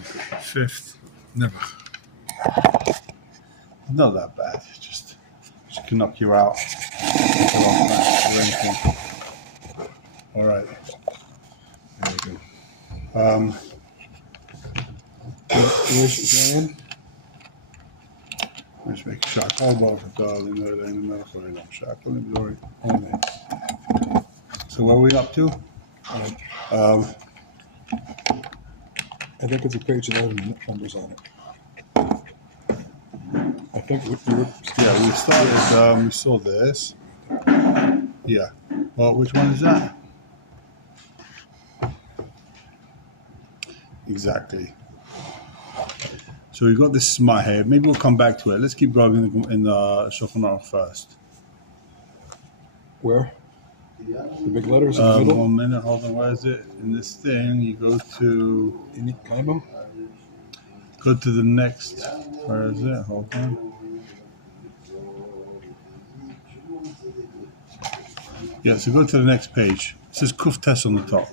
5th, never. Not that bad. Just can knock you out. Or anything. All right. There you go. Where's Ryan? Let's make a shot. All about the in the middle. Shot. So what are we up to? I think it's a page 11 numbers on it. I think we started. We saw this. Yeah. Well, which one is that? Exactly. So we've got this smart here. Maybe we'll come back to it. Let's keep going in the Shulchan Aruch first. Where? The big letters in the middle? 1 minute. Hold on. Where is it? In this thing, you go to... Go to the next. Where is it? Hold on. Yeah, so go to the next page. It says Kuf Tes on the top.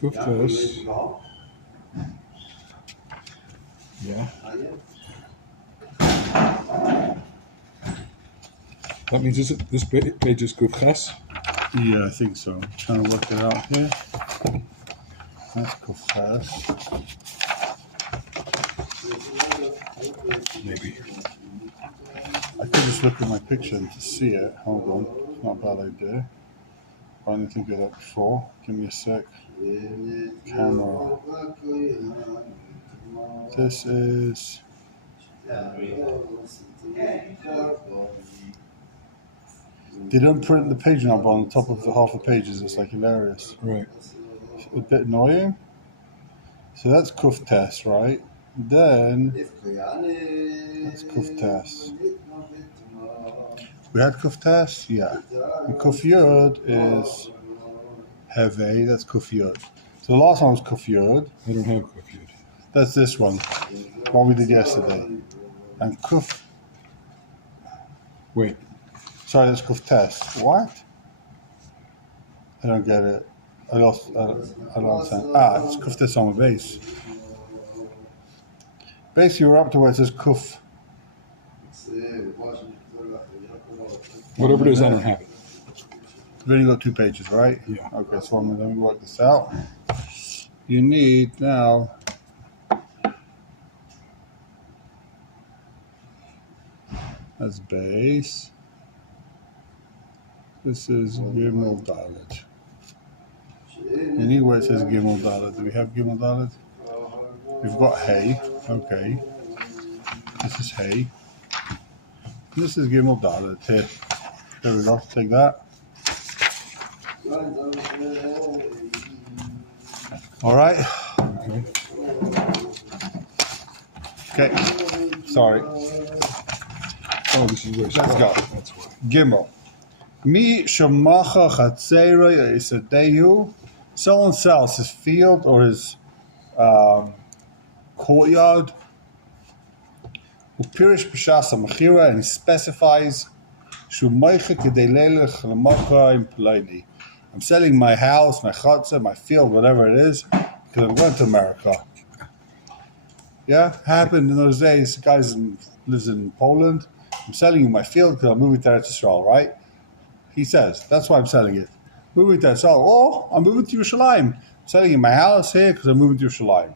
Kuf Tes. Yeah. That means this page is Kuf Ches? Yeah, I think so. I'm trying to work it out here. That's Kuf Ches. Maybe. I could just look at my picture and to see it. Hold on. It's not a bad idea. I didn't think of that before. Give me a sec. Camera. This is... They don't print the page number on the top of the half the pages. It's like hilarious. Right. It's a bit annoying. So that's Kuf Tes, right? Then that's Kuf Tes. We had Kuf Tes? Yeah. And Kuf Yud is Heve. That's Kuf Yud. So the last one was Kuf Yud. I don't have Kuf Yud. That's this one. What we did yesterday. And Kuf... Wait. Sorry, that's Kuf Tes. What? I don't get it. I don't understand. It's Kuf Tes on the base. Basically, we're up to where it says Kuf. Whatever it is, I don't have it. We've only got 2 pages, right? Yeah. Okay, so let me work this out. You need now... That's base. This is Gimel Dalet. You need where it says Gimel Dalet. Do we have Gimel Dalet? We've got Hay. Okay. This is Hay. This is Gimel Dalet. Here. There we go. Take that. All right. Okay. Sorry. Oh, this is where it's Let's go. That's why. Gimel. Mi shamacha chatzera yisadehu. Someone sells his field or his courtyard. Upirish b'shas mechira, and he specifies shu meicha kedei lelech l'macha im peleini. I'm selling my house, my chatzah, my field, whatever it is, because I'm going to America. Yeah, happened in those days. The guy lives in Poland. I'm selling you my field because I'm moving to Eretz Yisrael, right? He says, that's why I'm selling it. Moving to Eretz Yisrael. Oh, I'm moving to Yerushalayim. I'm selling you my house here because I'm moving to Yerushalayim.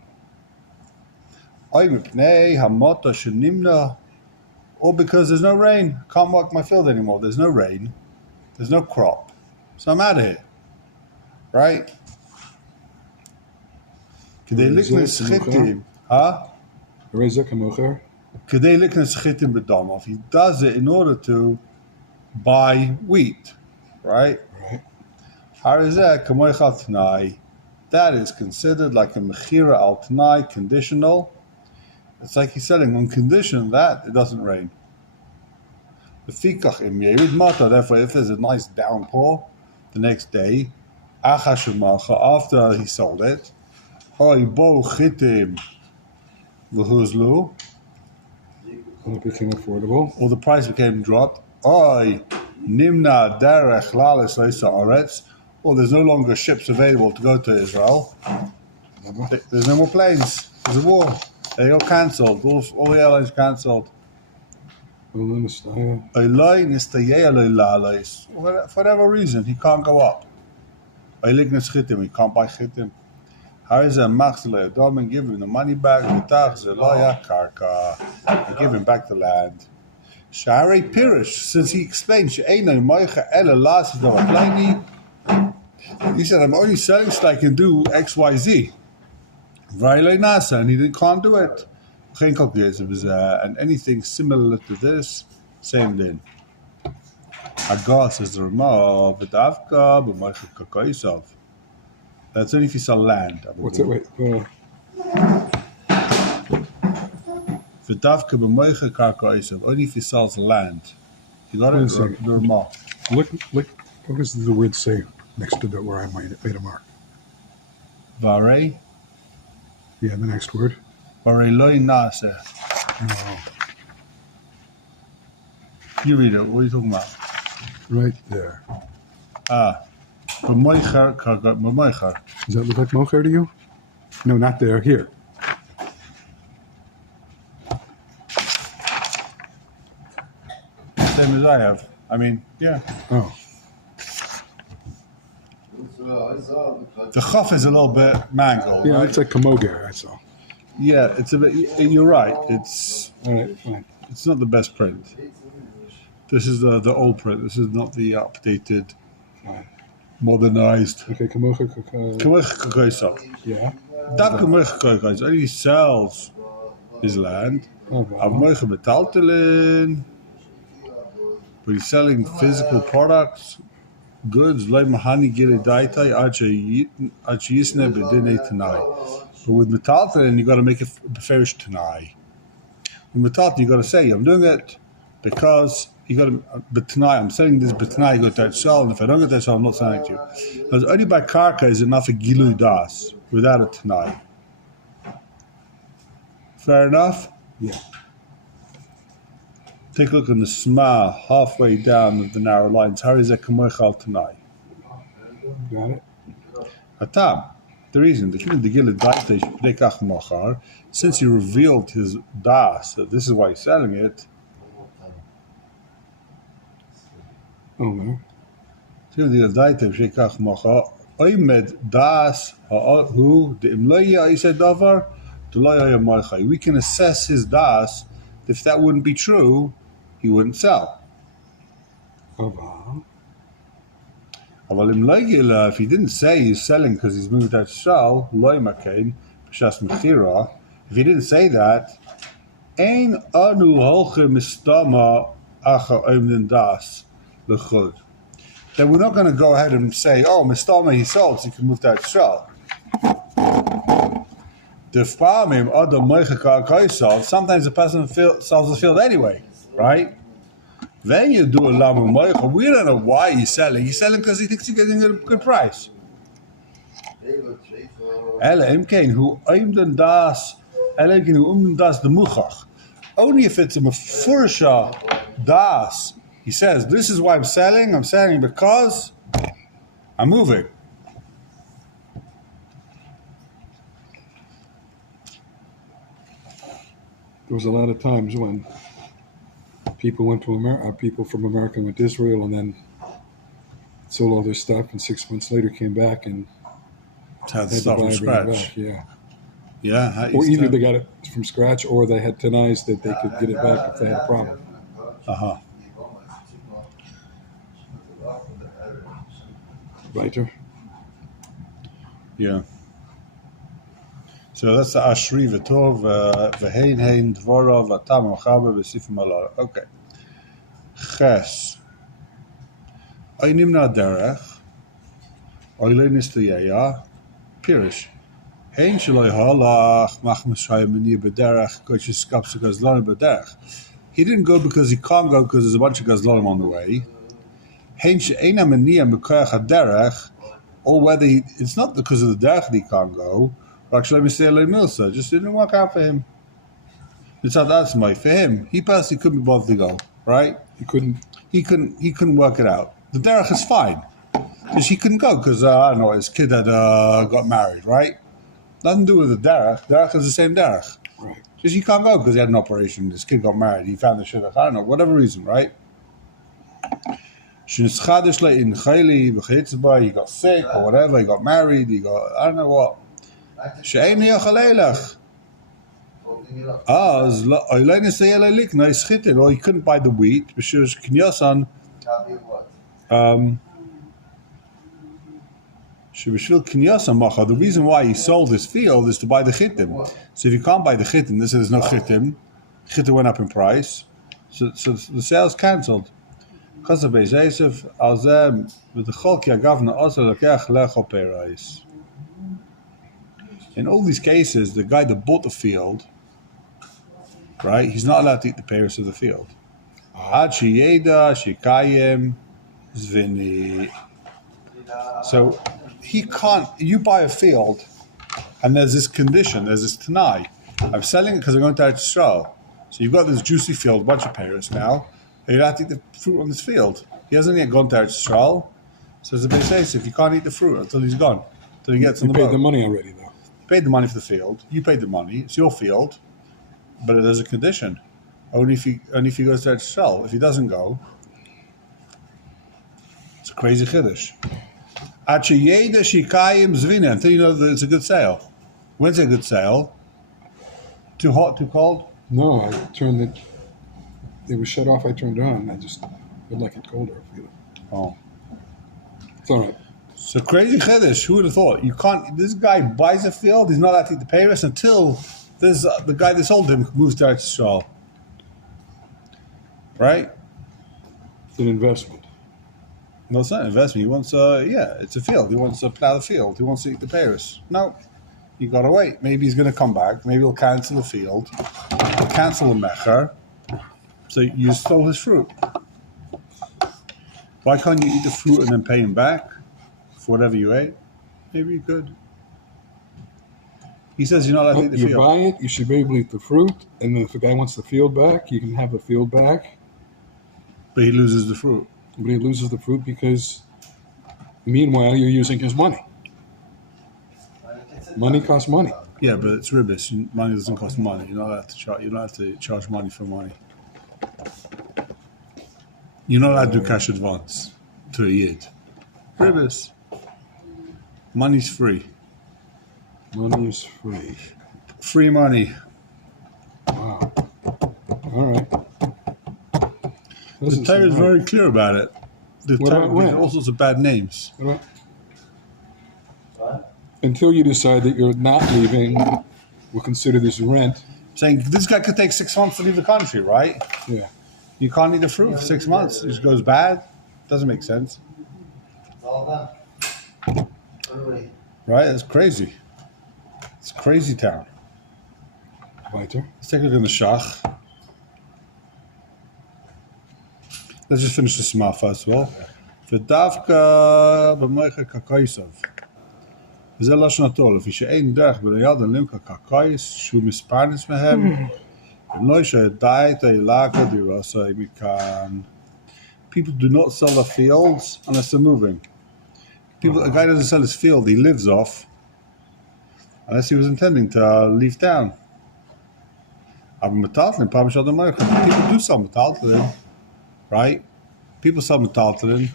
Or because there's no rain. I can't work my field anymore. There's no rain. There's no crop. So I'm out of here. Right? Huh? If he does it in order to buy wheat, right? That is considered like a mechira al tanai, conditional. It's like he's selling on condition that it doesn't rain. Therefore, if there's a nice downpour the next day, after he sold it, or it became affordable, or the price became dropped, nimna derech lalis leisa aretz, well, there's no longer ships available to go to Israel. There's no more planes. There's a war. They all cancelled. All the airlines cancelled. For whatever reason, he can't go up. He can't buy chitim. How is a machzele Adam and give him the money back? And give him back the land. Shari Pirish, since he explained, he said, I'm only selling so I can do X, Y, Z. And he can't do it. And anything similar to this, same thing. Hagar says the Ramah, V'davka b'moicha kakaisov. That's only if you sell land. What's it? Wait. V'davka b'moicha kakaisov. Only if he sells land. You got it? The Ramah. Look. What does the word say next to that where I made a mark? Vare. Yeah, the next word. Vare loy nase. No. You read it. What are you talking about? Right there. B'moicha. Does that look like mocher to you? No, not there. Here. Same as I have. I mean, yeah. Oh. The chaf is a little bit mangled. Yeah, right? it's like kamoger, that's all. Yeah, it's a bit. You're right. It's All right, fine. it's not the best print. This is the old print. This is not the updated, Fine. modernized. Okay, kamoger. Yeah. That Kamocha only sells his land. Oh, Avmoicha metaltelin. But he's selling physical products, goods. Like mahani gile daitai achiyisne bedine tanai. But with metaltelin, you got to make a beferish tanai. With metaltelin, you got to say, I'm doing it because you got to. But tonight, I'm selling this. But tonight, you got to sell, and if I don't get that sell, I'm not selling it to you. Because only by karka is enough a gilu das without a tanai. Fair enough. Yeah. Take a look in the sma halfway down of the narrow lines. How is that kamochal tanai? Got it? Atam. The reason since he revealed his das, that this is why he's selling it. Oh, no. We can assess his das. If that wouldn't be true, he wouldn't sell. If he didn't say he's selling because he's moved out to sell, if he didn't say that, then we're not going to go ahead and say, oh, Mistama, he sold, so he can move out to sell. Sometimes the person sells the field anyway, right? Then you do a lamu moicha. We don't know why he's selling. He's selling because he thinks he's getting a good price. Only if it's a mefursha das. He says, this is why I'm selling. I'm selling because I'm moving. There was a lot of times when people went to America, people from America went to Israel and then sold all their stuff, and 6 months later came back and Had had stuff to buy from it back. scratch. Yeah. Yeah. Or either they got it from scratch, or they had tanais that they could get it back if they had a problem. Uh-huh. Weiter. Yeah. So that's the Ashri V'tov V'hein Hein Dvorov V'tam M'chaber V'sifim Alar. Okay. Ches. Oynim na derech. Oyle nistayeya. Pirish. Hein shaloi halach machmas shayimani b'derech kodesh skapsa gazlanim b'derech. He didn't go because he can't go because there's a bunch of gazlanim on the way. Hein she'ena mania mekayach haderech. Or whether it's not because of the derech that he can't go. Actually, Mr. Milsa just didn't work out for him. It's not that's my for him. He personally couldn't be bothered to go, right? He couldn't. He couldn't work it out. The derech is fine. Because he couldn't go because, I don't know, his kid had got married, right? Nothing to do with the derech. Derech is the same derech. Right. Because he can't go because he had an operation. His kid got married. He found the shidduch. I don't know, whatever reason, right? He got sick or whatever. He got married. He got, I don't know what. Or he couldn't buy the wheat. The reason why he sold his field is to buy the chittim. So if you can't buy the chittim, they say there's no chittim. Chittim went up in price, so the sale's cancelled. Because of Beis Yosef, with the cholki agavna also lekech lecho perais. In all these cases, the guy that bought the field, right? He's not allowed to eat the pears of the field. Ad sheyeda shekayim zvini. So he can't. You buy a field, and there's this condition. There's this tanai. I'm selling it because I'm going to Eretz Yisrael. So you've got this juicy field, a bunch of pears now. And you have to eat the fruit on this field. He hasn't yet gone to Eretz Yisrael. So as the Beis Yosef, you can't eat the fruit until he's gone, until he gets on the boat. You paid the money already, though. You paid the money for the field. You paid the money. It's your field, but there's a condition. Only if he goes to Eretz Yisrael. If he doesn't go, it's a crazy chiddush. Until you know that it's a good sale. When's a good sale? Too hot, too cold? No, I turned it. They were shut off. I turned it on. I just would like it colder. I feel it. Oh. It's all right. So crazy chiddush. Who would have thought? You can't. This guy buys a field. He's not allowed to eat the payers until this the guy that sold him moves to Eretz Yisrael. Right? It's an investment. No, it's not an investment. He wants, it's a field. He wants to plow the field. He wants to eat the pears. No, you got to wait. Maybe he's going to come back. Maybe he'll cancel the field. He'll cancel the mecher. So you stole his fruit. Why can't you eat the fruit and then pay him back for whatever you ate? Maybe you could. He says you're not allowed to eat the You field. buy it, you should be able to eat the fruit, and then if the guy wants the field back, you can have the field back. But he loses the fruit. But he loses the fruit because, meanwhile, you're using his money. Money costs money. Yeah, but it's ribbis. Money doesn't cost money. You're not allowed to charge. You're not allowed to charge money for money. You're not allowed to do cash advance to a yid. Ribbis. Money's free. Money is free. Free money. Wow. All right. The Torah is very clear about it. The What Torah about when? gives all sorts of bad names. Until you decide that you're not leaving, we'll consider this rent. Saying this guy could take 6 months to leave the country, right? Yeah. You can't eat the fruit for 6 months. It just goes bad. Doesn't make sense. Right? It's crazy. It's a crazy town. Weiter. Let's take a look in the Shach. Let's just finish the Shema first of all. ודווקא במויכה קקויסוב. וזה לא שנתו, לפי שאין דרך בליד הלימקה קקויס, שהוא מספרנס מהם, ולא שידע את הילקה דירוסה מכאן. People do not sell their fields unless they're moving. A guy doesn't sell his field, he lives off, unless he was intending to leave town. People do sell metaltalin, right? People sell metaltalin.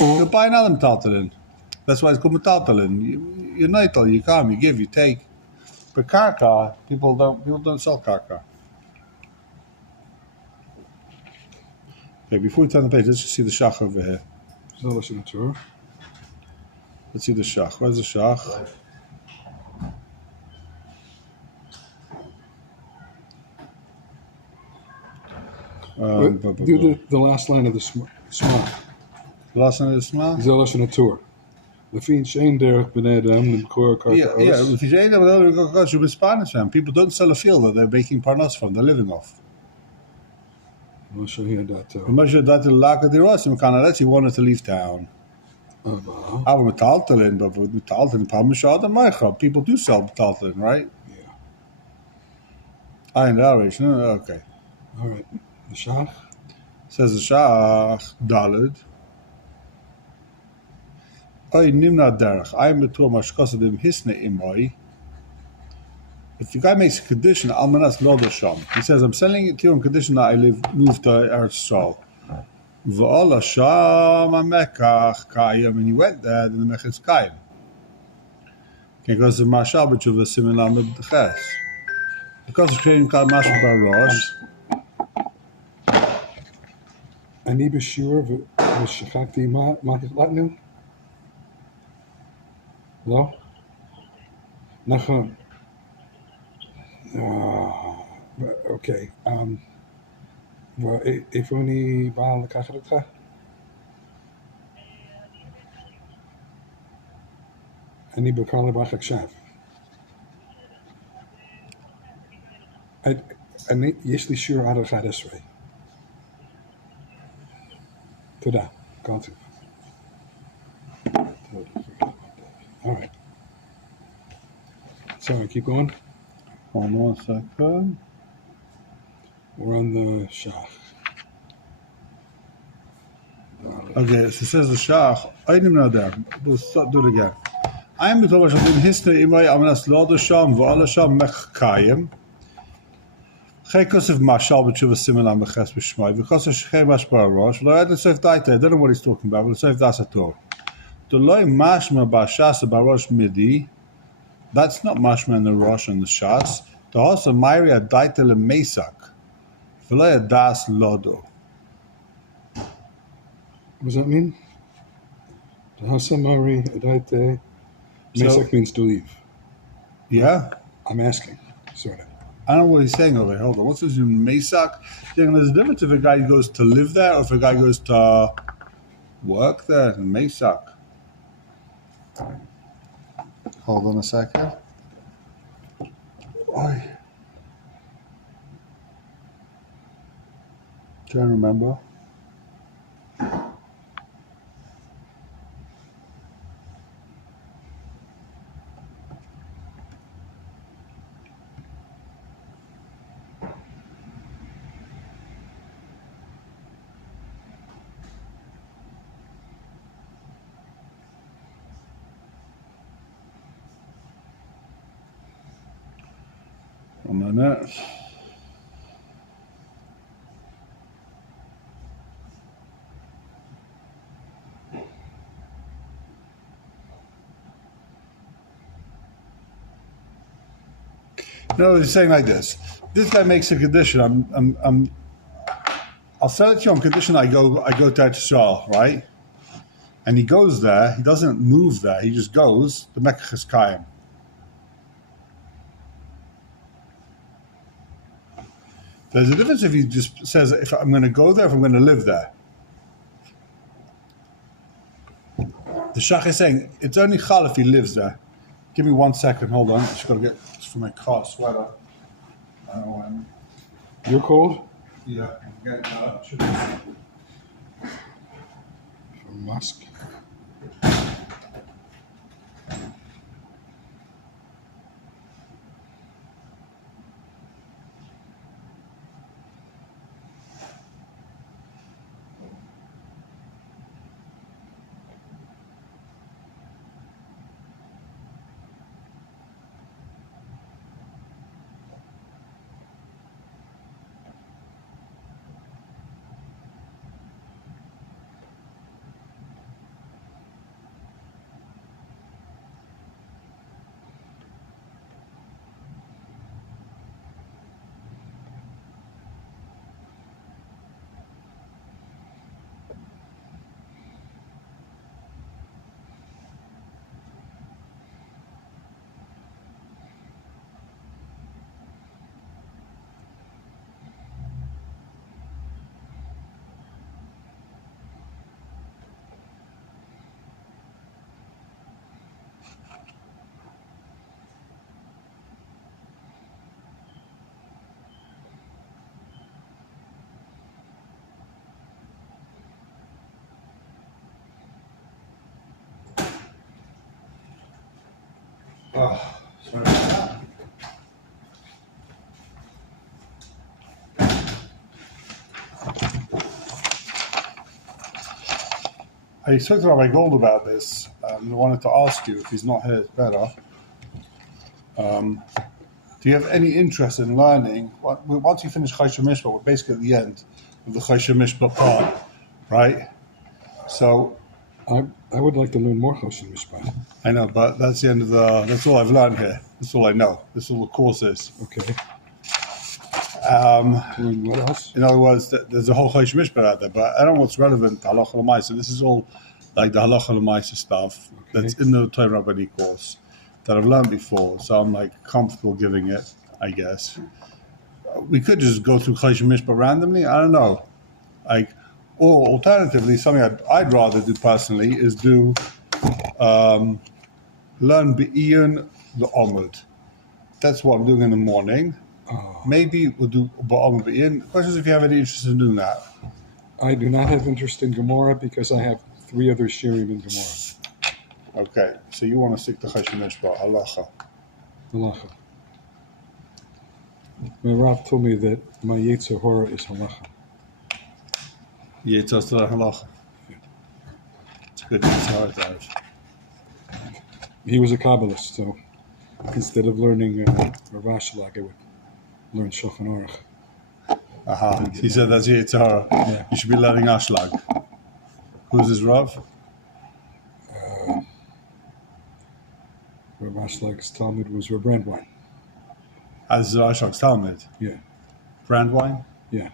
You buy another metaltalin. That's why it's called metaltalin. You're neital, you come, you give, you take. But karka, people don't sell karka. Okay, before we turn the page, let's just see the shach over here. Let's see the shach. Where's the shach? Do the last line of the Shema. The last line of the Shema? זה לשון התורה. לפי שאין דרך בני אדם למכור קרקעות. People don't sell a field that they're making parnas from, they're living off. Unless you wanted to leave town. People do sell metaltalin, right? Yeah. Okay. All right. The Shach? Says the Shach, Dalid. Oy nimna derech. I'm betor mashkasadim hisne imoi. If the guy makes a condition, almanas lodasham. He says, I'm selling it to you on condition that I move to Eretz Yisrael. V'ala sham amekach kayim. And he went there, then the mech is kayim. Because the mashal b'tshuva simin lamed ches. Because of creating mashal barosh. Ani b'shur v'shachakti ma'atlatnu? Lo? Nachon. Okay. איפה אני בא לקחת אותך? אני בקר לבך עכשיו. יש לי שיעור עד 11. תודה. כל טוב. All right. So, keep going. Hold on a second. We're on the shach. Okay, so it says the shach. I didn't know that. Do it again. I'm betor mashkasadim hisne imoi almanas lodasham v'ala sham mech kayim. Because of mashal b'tshuva simin lamed ches b'shmai. Because of shechei mashbar rosh. Lo yad l'seif daita. I don't know what he's talking about, but l'seif das ator. The loy mashma b'ashas barosh midi. That's not mashma in the rosh and the shas. The hosa mayri adaita lemesak. V'lo yadas lodo. What does that mean? The Hasamari Adaite Mesak means to leave. Yeah? I'm asking, sort of. I don't know what he's saying over here. Hold on. What's this in Mesak? There's a difference if a guy goes to live there or if a guy goes to work there in Mesak. Hold on a second. Oi. Trying to remember. One minute. No, he's saying like this. This guy makes a condition. I'll sell it to you on condition I go to Eretz Yisrael, right? And he goes there. He doesn't move there. He just goes. The mekach is kayim. There's a difference if he just says, if I'm going to go there, if I'm going to live there. The shach is saying, it's only chal if he lives there. Give me 1 second, hold on. I just got to get this from my car sweater. I don't know when. You're cold? Yeah, I'm getting should From Musk. Oh, sorry about that. I spoke to Rabbi Gold about this. wanted to ask you, if he's not here, it's better. Do you have any interest in learning? Once you finish Choshen Mishpat, we're basically at the end of the Choshen Mishpat part, right? So I would like to learn more Choshen Mishpat. I know, but that's the end of that's all I've learned here. That's all I know. This is all the course is. Okay. Um, What else? In other words, there's a whole Choshen Mishpat out there, but I don't know what's relevant to Halacha L'Maisa. This is all like the Halacha L'Maisa stuff that's in the Toen Rabani course that I've learned before, so I'm like comfortable giving it, I guess. We could just go through Choshen Mishpat randomly. I don't know. Like, or alternatively, something I'd rather do personally is do learn Be'iyun the Omud. That's what I'm doing in the morning. Maybe we'll do Ba'amud Be'iyun. The question is if you have any interest in doing that. I do not have interest in Gemara because I have 3 other shirim in Gemara. Okay, so you want to stick to Choshen Mishpat, halacha. Halacha. My Rav told me that my Yetzer Hora is halacha. Yetzer Hora halacha. It's a good Yetzer Hora. He was a Kabbalist, so instead of learning Rav Ashlag, I would learn Shulchan Aruch. Aha, he said that's Yetzer Hora. Yeah. You should be learning Ashlag. Who's his Rav? Rav Ashlag's Talmud was Rav Brandwein. As Ashlag's Talmud? Yeah. Brandwein? Yeah.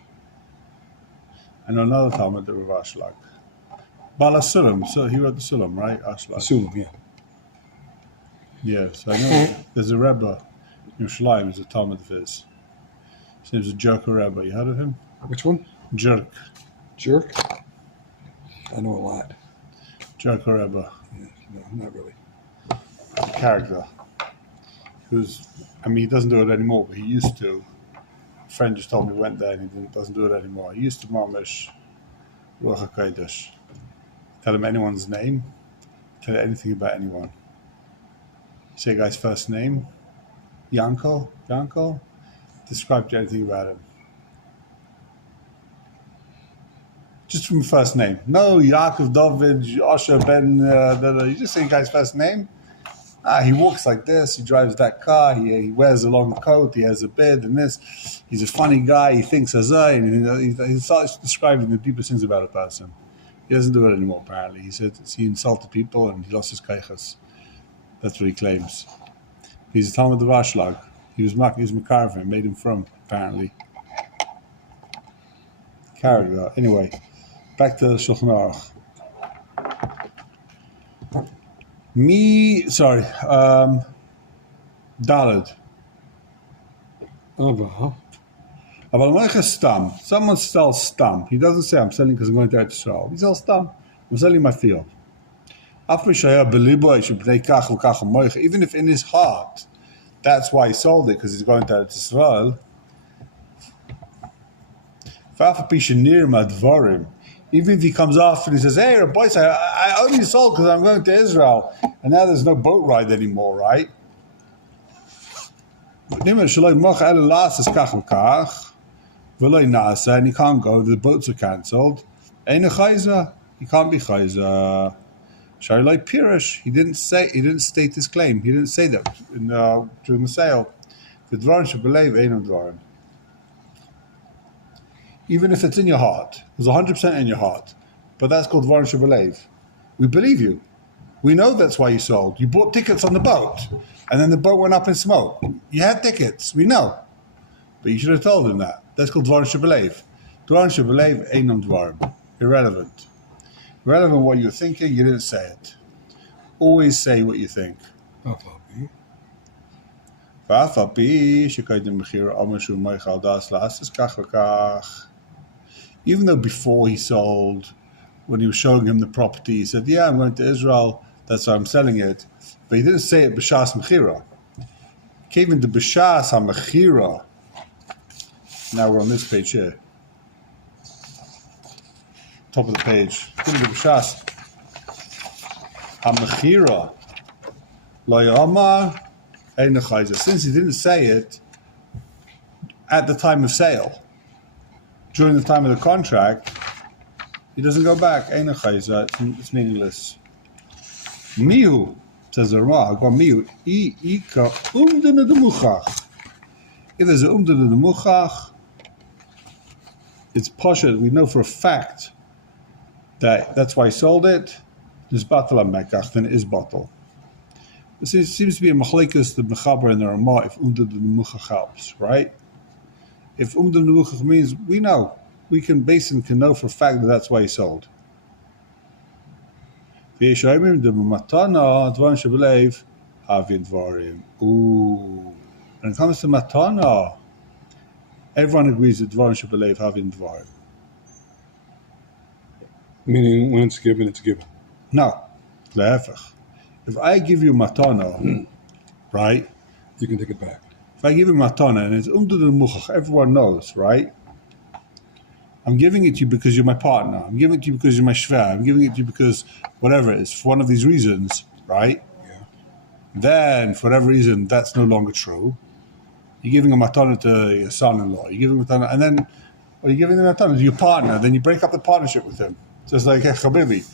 I know another Talmud that Rav Ashlag. Bala Sulam, so he wrote the Sulam, right? Ashlag. Sulam, yeah. Yes, I know. There's a Rebbe in Yerushalayim, who's a Talmud of his. His name's Jerk Rebbe. You heard of him? Which one? Jerk. Jerk? I know a lot. Jerk Rebbe. Yeah, no, not really. Character. He doesn't do it anymore, but he used to. A friend just told me he went there and he doesn't do it anymore. He used to mamish Ruach HaKodesh. Tell him anyone's name, tell him anything about anyone. Say a guy's first name, Yanko, describe to anything about him. Just from first name. No, Yaakov, David, Asher, Ben, you just say a guy's first name. He walks like this, he drives that car, he wears a long coat, he has a beard and this. He's a funny guy, he thinks as he starts describing the deepest things about a person. He doesn't do it anymore, apparently. He said he insulted people and he lost his kaichas. That's what he claims. He's a Talmud of Ashlag. He was Makarvim, made him from, apparently. Character. Anyway, back to Shulchan Aruch. Daled. Aval moicha stam. Someone sells stam. He doesn't say I'm selling because I'm going to Eretz Yisrael. He sells stam. I'm selling my field. Even if in his heart, that's why he sold it, because he's going to Eretz Yisrael. Even if he comes off and he says, "Hey, Rabbi, I only sold because I'm going to Israel, and now there's no boat ride anymore, right?" And he can't go, the boats are cancelled. He can't be chayza. Sharilai Pirish, he didn't state his claim. He didn't say that during the sale. The dvarim should believe ain't dvarim. Even if it's in your heart, it's 100% in your heart, but that's called dvarim should believe. We believe you. We know that's why you sold. You bought tickets on the boat, and then the boat went up in smoke. You had tickets. We know, but you should have told him that. That's called dvarim should believe. Dvarim should believe ain't dvarim. Irrelevant. Relevant what you're thinking, you didn't say it. Always say what you think. Even though before he sold, when he was showing him the property, he said, "Yeah, I'm going to Israel, that's why I'm selling it." But he didn't say it b'shas mechira. Came into b'shas ha-mechira. Now we're on this page here. Top of the page. B'shas ha-mechira. Lo yamar ein chayza. Since he didn't say it at the time of sale, during the time of the contract, he doesn't go back. Ein chayza. It's meaningless. Mihu, says the Rama, Mihu, Ika umdene de muchach. If there's an umdene de muchach, it's poshut. We know for a fact that that's why he sold it. There's batal mekach, then it is batal. It seems to be a machlekes the mechaber and the Rama if umdene de muchach helps, right? If umdene de muchach means we know, we can know for a fact that that's why he sold. Ooh, when it comes to matana, everyone agrees that dvarim shebelev havin dvarim. Meaning, when it's given, it's given. No, lehefech. If I give you matana, right? You can take it back. If I give you matana and it's umdu de muchach, everyone knows, right? I'm giving it to you because you're my partner. I'm giving it to you because you're my shver. I'm giving it to you because whatever it is, for one of these reasons, right? Yeah. Then, for whatever reason, that's no longer true. You're giving a matana to your son-in-law. You're giving a matana, and then, you're giving the matana to your partner. Then you break up the partnership with him. So it's like, hey, Chabibi,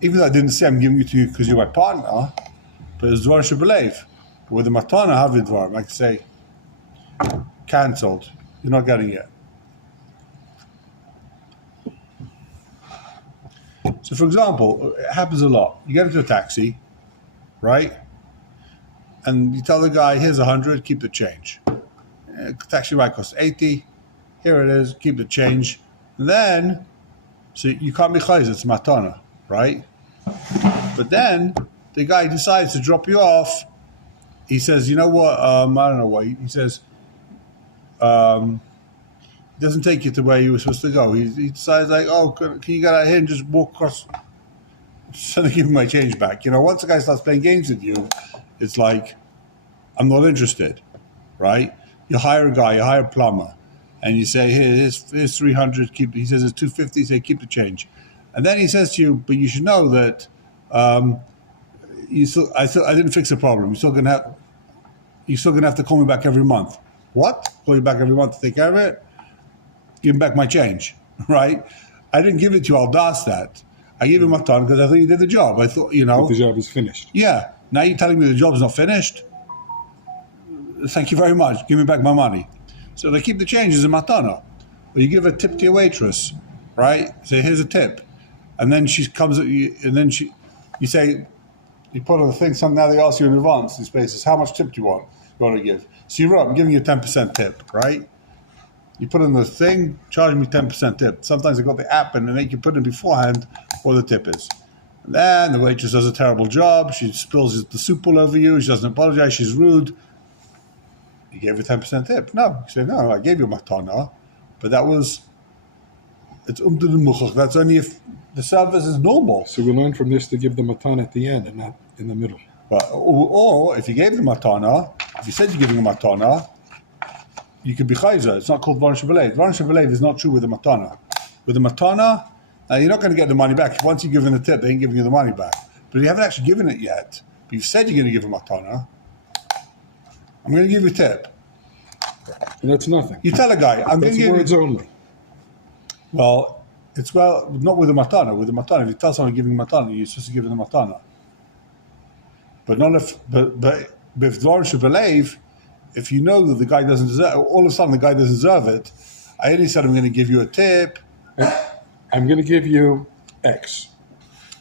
even though I didn't say I'm giving it to you because you're my partner, but it's dvar shebelev. With the matana, have it dvar. I can say, cancelled. You're not getting it. So, for example, it happens a lot. You get into a taxi, right? And you tell the guy, here's 100, keep the change. Taxi ride costs 80. Here it is, keep the change. And then, so you can't be chayz, it's matana, right? But then, the guy decides to drop you off. He says, you know what, I don't know what. He says, doesn't take you to where you were supposed to go. He decides like, oh, can you get out here and just walk across? So to give him my change back. You know, once the guy starts playing games with you, it's like, I'm not interested, right? You hire a guy, you hire a plumber, and you say, here's 300. He says it's 250. Say keep the change, and then he says to you, but you should know that I didn't fix the problem. You're still gonna have to call me back every month. What? Call you back every month to take care of it? Give him back my change, right? I didn't give it to you, I'll das that. I gave him my time because I thought you did the job. I thought, But the job is finished. Yeah. Now you're telling me the job's not finished? Thank you very much. Give me back my money. So they keep the change as a matana. Or you give a tip to your waitress, right? Say, here's a tip. And then she comes at you, and then you say, you put on the thing, now they ask you in advance, these places, how much tip do you want to give? So you wrote, I'm giving you a 10% tip, right? You put in the thing, charge me 10% tip. Sometimes they got the app and they make you put in beforehand what the tip is. And then the waitress does a terrible job. She spills the soup all over you. She doesn't apologize. She's rude. You gave her 10% tip. No. You say, no, I gave you matana, but it's umdu de muchach. That's only if the service is normal. So we learn from this to give the matana at the end and not in the middle. Or if you gave the matana, if you said you're giving a matana, you could be chayza. It's not called dvar shebelev. Dvar shebelev is not true with the matana. With the matana, now you're not going to get the money back. Once you've given the tip, they ain't giving you the money back. But you haven't actually given it yet. But you've said you're going to give a matana. I'm going to give you a tip. And that's nothing. You tell a guy, I'm going to give words you... only. Well, not with the matana. With the matana, if you tell someone giving matana, you're supposed to give them the matana. But not if... But if dvar shebelev, if you know that the guy doesn't deserve, all of a sudden the guy doesn't deserve it, I only said I'm going to give you a tip. I'm going to give you X.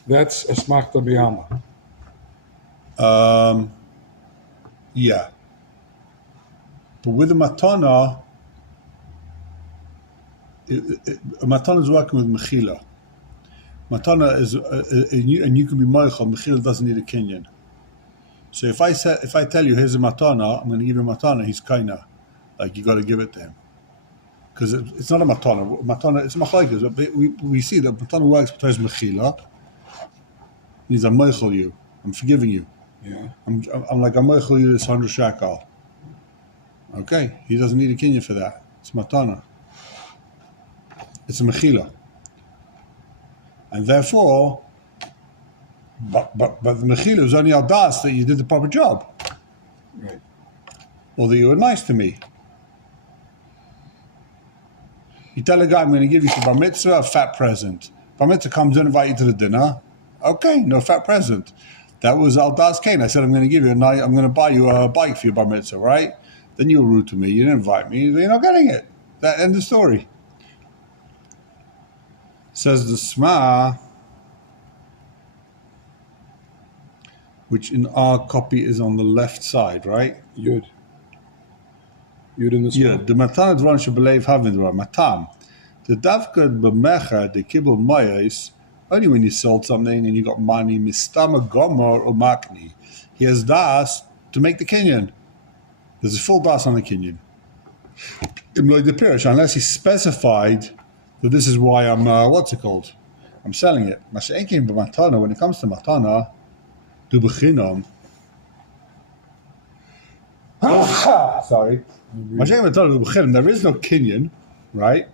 That's a smachta b'yama. Yeah. But with a matana, a matana is working with mechila. Matana is, and you can be moichel. Mechila doesn't need a kinyan. So if I tell you here's a matana, I'm going to give you a matana. He's kaina, like you got to give it to him, because it's not a matana. Matana, it's machlekes. We see that matana works because mechila. Means I'm moichel you. I'm forgiving you. Yeah. I'm like I'm moichel you this 100 shekel. Okay, he doesn't need a kinyan for that. It's matana. It's a mechila, and therefore. But the mechila is only das that you did the proper job. Right. Or that you were nice to me. You tell a guy, I'm going to give you for bar mitzvah a fat present. Bar mitzvah comes in, invite you to the dinner. Okay, no fat present. That was Al Das Kane. I said, I'm going to buy you a bike for your bar mitzvah, right? Then you were rude to me. You didn't invite me. You're not getting it. That end of story. Says the Sma, which in our copy is on the left side, right? Yud in the Yeah, small. the matan dvarim shebelev havin dvarim matan. The davka b'mecha the kibul mayos only when you sold something and you got money mistama gomor or makni. He has das to make the kinyan. There's a full das on the kinyan. Unless he specified that this is why I'm I'm selling it. Mashenkin b'matana. When it comes to matana, du bechinam. Sorry. There is no kinyan, right?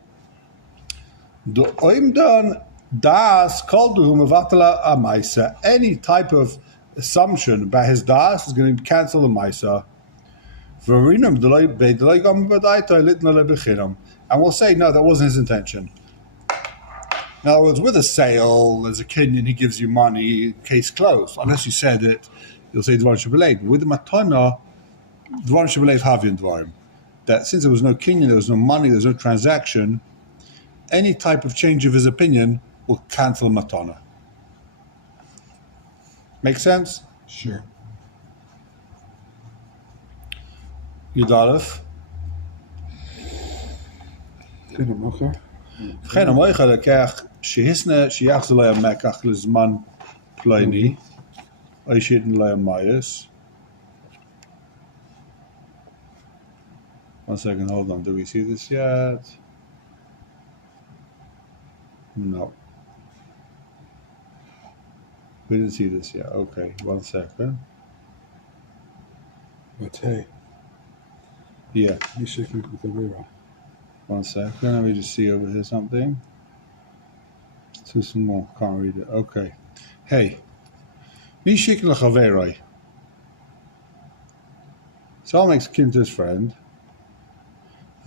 The oimdan das called mevatala a maisa. Any type of assumption about his das is going to cancel the maisa. And we'll say no, that wasn't his intention. In other words, with a sale, there's a kinyan, he gives you money, case closed. Unless you said it, you'll say dvarim shebelev. With the matana, dvarim shebelev havin dvarim. That since there was no kinyan, there was no money, there was no transaction, any type of change of his opinion will cancel matana. Make sense? Sure. Yudalef. וכן המויכה לקח שהסנה שיחזו להם מקח לזמן פלייני או שיתן להם מייס. One second, hold on. Do we see this yet? No. We didn't see this yet. Okay, 1 second. But hey, Yeah, he's shaking with the rear. 1 second. Let me just see over here something. It's too small. Can't read it. Okay. Hey. Mi shikin l'chaveroi. Saul makes a kin to his friend.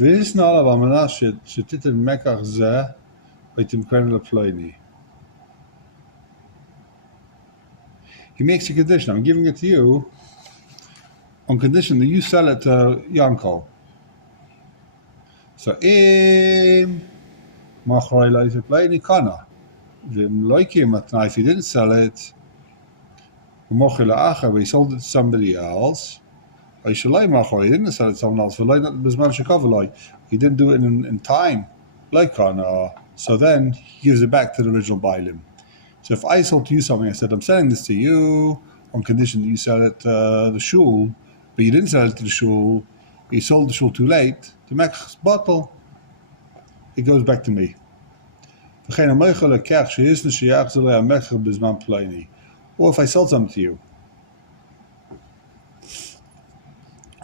V'nisna alav amana shetitin mekach zeh v'yitim kren l'ploini. He makes a condition. I'm giving it to you on condition that you sell it to Yanko. So, im machroi lo'yitim ploini kana. V'im lo'ikim atnai, if he didn't sell it, v'mochi la'acher, but he sold it to somebody else, he didn't sell it to someone else. He didn't do it in time. So then he gives it back to the original bailim. So if I sold to you something, I said, I'm selling this to you on condition that you sell it to the shul, but you didn't sell it to the shul, you sold the shul too late, the mekach's bottle, it goes back to me. Or if I sold something to you,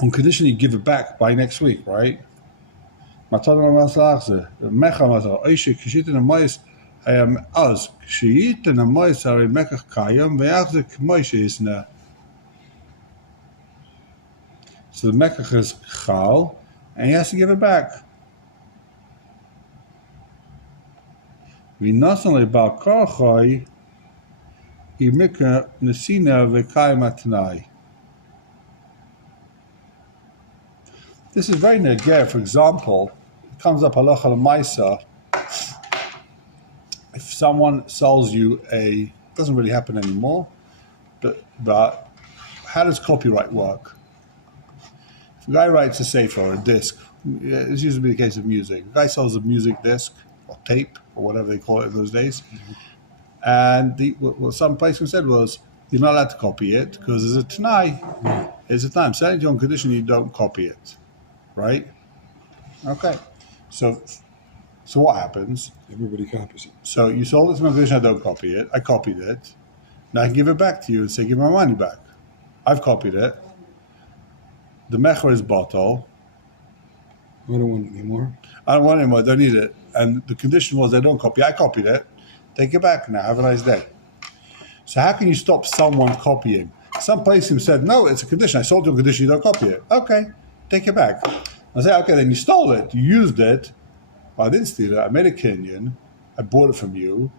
on condition you give it back by next week, right? But if So the mekach is chal, and he has to give it back. V'nasan le'bal karchai, imika nesina v'kayim atnai. This is very neger. For example, it comes up halacha l'maisa. If someone sells you it doesn't really happen anymore, but how does copyright work? If a guy writes a sefer or a disc, it's usually the case of music. A guy sells a music disc or tape or whatever they call it in those days, and what some person said was, you're not allowed to copy it because there's a t'nai. There's a time. Selling to you on condition you don't copy it, right? Okay. So what happens? Everybody copies it. So you sold it to my condition I don't copy it. I copied it. Now I can give it back to you and say, give my money back. I've copied it. The mecher is bottle. I don't want it anymore. I don't want it anymore. I don't need it. And the condition was I don't copy it. I copied it. Take it back now. Have a nice day. So how can you stop someone copying? Some place who said, no, it's a condition. I sold you a condition, you don't copy it. Okay, take it back. I say, okay, then you stole it. You used it. Well, I didn't steal it. I made a kinyan. I bought it from you.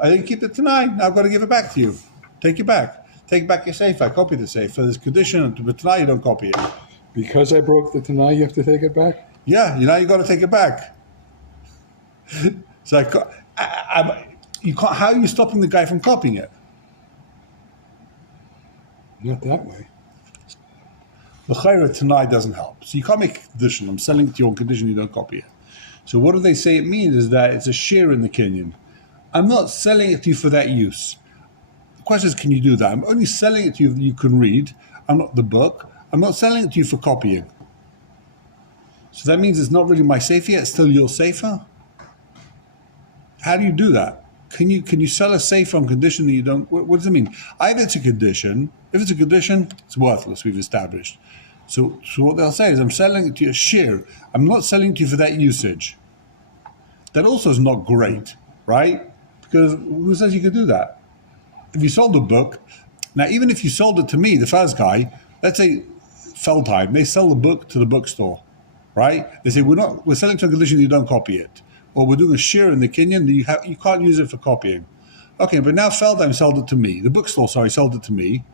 I didn't keep it tonight. Now I've got to give it back to you. Take it back. Take back your sefer. I copy the sefer. There's condition, but tonight you don't copy it. Because I broke the Tanai, you have to take it back? Yeah, you got to take it back. So you can't. How are you stopping the guy from copying it? Not that way. The chayra tonight doesn't help. So you can't make a condition. I'm selling it to you on condition you don't copy it. So what do they say it means is that it's a share in the kinyan. I'm not selling it to you for that use. The question is, can you do that? I'm only selling it to you that you can read. I'm not the book. I'm not selling it to you for copying. So that means it's not really my sefer yet. It's still your sefer. How do you do that? Can you sell a sefer on condition that you don't? What does it mean? Either it's a condition. If it's a condition, it's worthless. We've established. So what they'll say is, I'm selling it to you a share. I'm not selling it to you for that usage. That also is not great, right? Because who says you could do that? If you sold a book, now even if you sold it to me, the first guy, let's say Feldheim, they sell the book to the bookstore, right? They say we're selling to a condition that you don't copy it, or we're doing a share in the kinyan that you can't use it for copying. Okay, but now Feldheim sold it to me. The bookstore, sold it to me.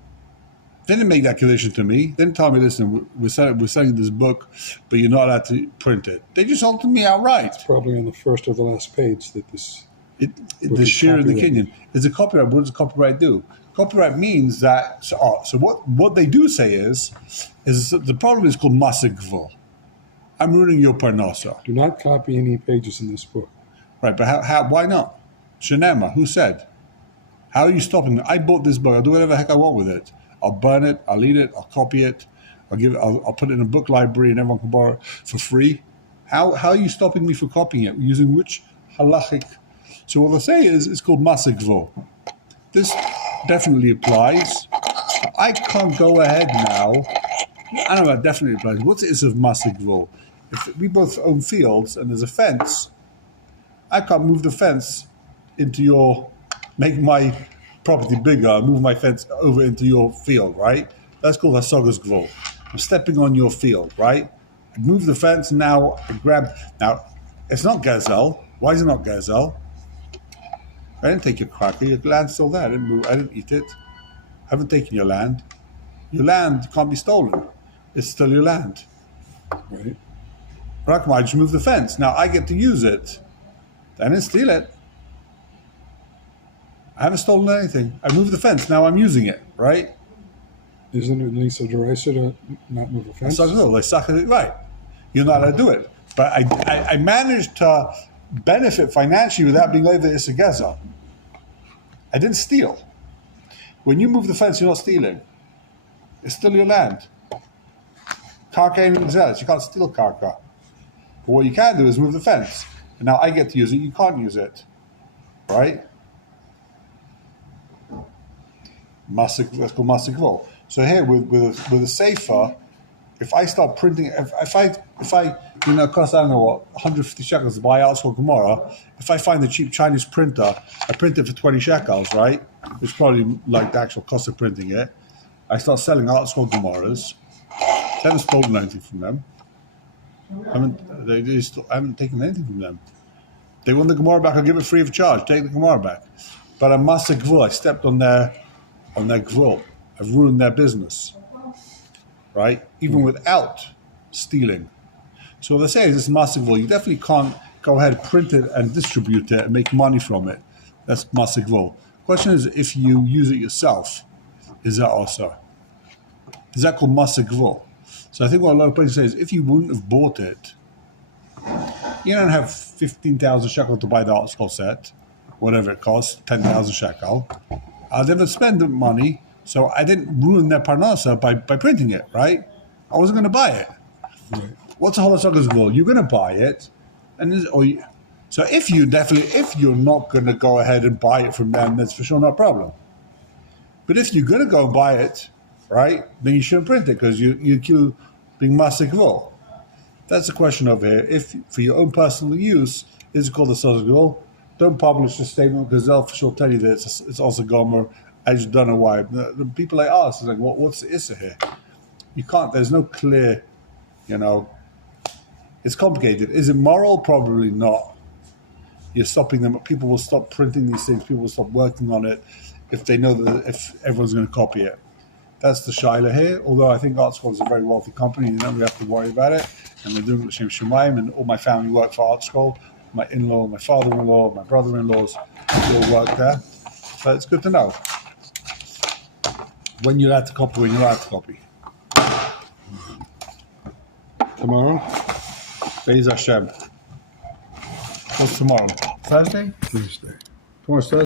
They didn't make that condition to me. They didn't tell me, listen, we're selling this book, but you're not allowed to print it. They just sold it to me outright. It's probably on the first or the last page that this. The share in the kinyan is a copyright. What does copyright do? Copyright means that. So what they do say is the problem is called masik. I'm ruining your parnasa. Do not copy any pages in this book. Right, but how? Why not? Shenema, who said? How are you stopping me? I bought this book. I'll do whatever the heck I want with it. I'll burn it. I'll eat it. I'll copy it. I'll put it in a book library and everyone can borrow it for free. How are you stopping me from copying it? Using which halachic? So what they say is it's called masik. This definitely applies. I can't go ahead now. I don't know. It definitely applies. What's the issue of masik? If we both own fields and there's a fence, I can't move the fence make my property bigger, move my fence over into your field, right? That's called hasagas gvul. I'm stepping on your field, right? I move the fence, now I grab. Now, it's not gazelle. Why is it not gazelle? I didn't take your cracker. Your land's still there. I didn't eat it. I haven't taken your land. Your land can't be stolen. It's still your land. Right. I just move the fence. Now I get to use it. I didn't steal it. I haven't stolen anything. I moved the fence. Now I'm using it, right? Isn't it Lisa Derisa to not move a fence? Right. You're not allowed to do it. But I managed to benefit financially without being able to isageza. I didn't steal. When you move the fence, you're not stealing. It's still your land. Karka ain't exist. You can't steal karka. But what you can do is move the fence. And now I get to use it. You can't use it. Right? That's called masik vol. So here with a sefer, if I start printing, if I cost I don't know what 150 shekels to buy ArtScroll Gemara. If I find a cheap Chinese printer, I print it for 20 shekels, right? It's probably like the actual cost of printing it. I start selling ArtScroll Gemaras. I haven't stolen anything from them. I haven't taken anything from them. They want the Gemara back. I'll give it free of charge. Take the Gemara back. But I'm masik gvul. I stepped on their gvul. I've ruined their business, right? Even without stealing. So what they say is it's masik gvul. You definitely can't go ahead, print it, and distribute it and make money from it. That's masik gvul. Question is, if you use it yourself, is that also? Is that called masik gvul? So I think what a lot of places say is, if you wouldn't have bought it, you don't have 15,000 shekel to buy the ArtScroll set, whatever it costs, 10,000 shekel. I'll never spend the money, so I didn't ruin their parnasa by printing it, right? I wasn't going to buy it. Right. What's a halachagas gvul? You're going to buy it, so if you're not going to go ahead and buy it from them, that's for sure not a problem. But if you're going to go and buy it, right, then you shouldn't print it because you kill being masik gvul. That's the question over here. If for your own personal use, is it called a hasagas gvul? Don't publish the statement because they'll for sure tell you that it's also gomer. I just don't know why. The people I ask is like, what's the issa here? You can't. There's no clear. It's complicated. Is it moral? Probably not. You're stopping them. People will stop printing these things. People will stop working on it. if they know that if everyone's going to copy it. That's the Shaila here. Although I think Art Scroll is a very wealthy company, and you don't really have to worry about it. And they're doing it with Shem Shemaim, and all my family work for Art Scroll. My in-law, my father-in-law, my brother-in-laws all work there. So it's good to know when you're allowed to copy, when you're allowed to copy. Tomorrow? Be'ez Hashem. What's tomorrow? Thursday? Tuesday. Tomorrow's Thursday.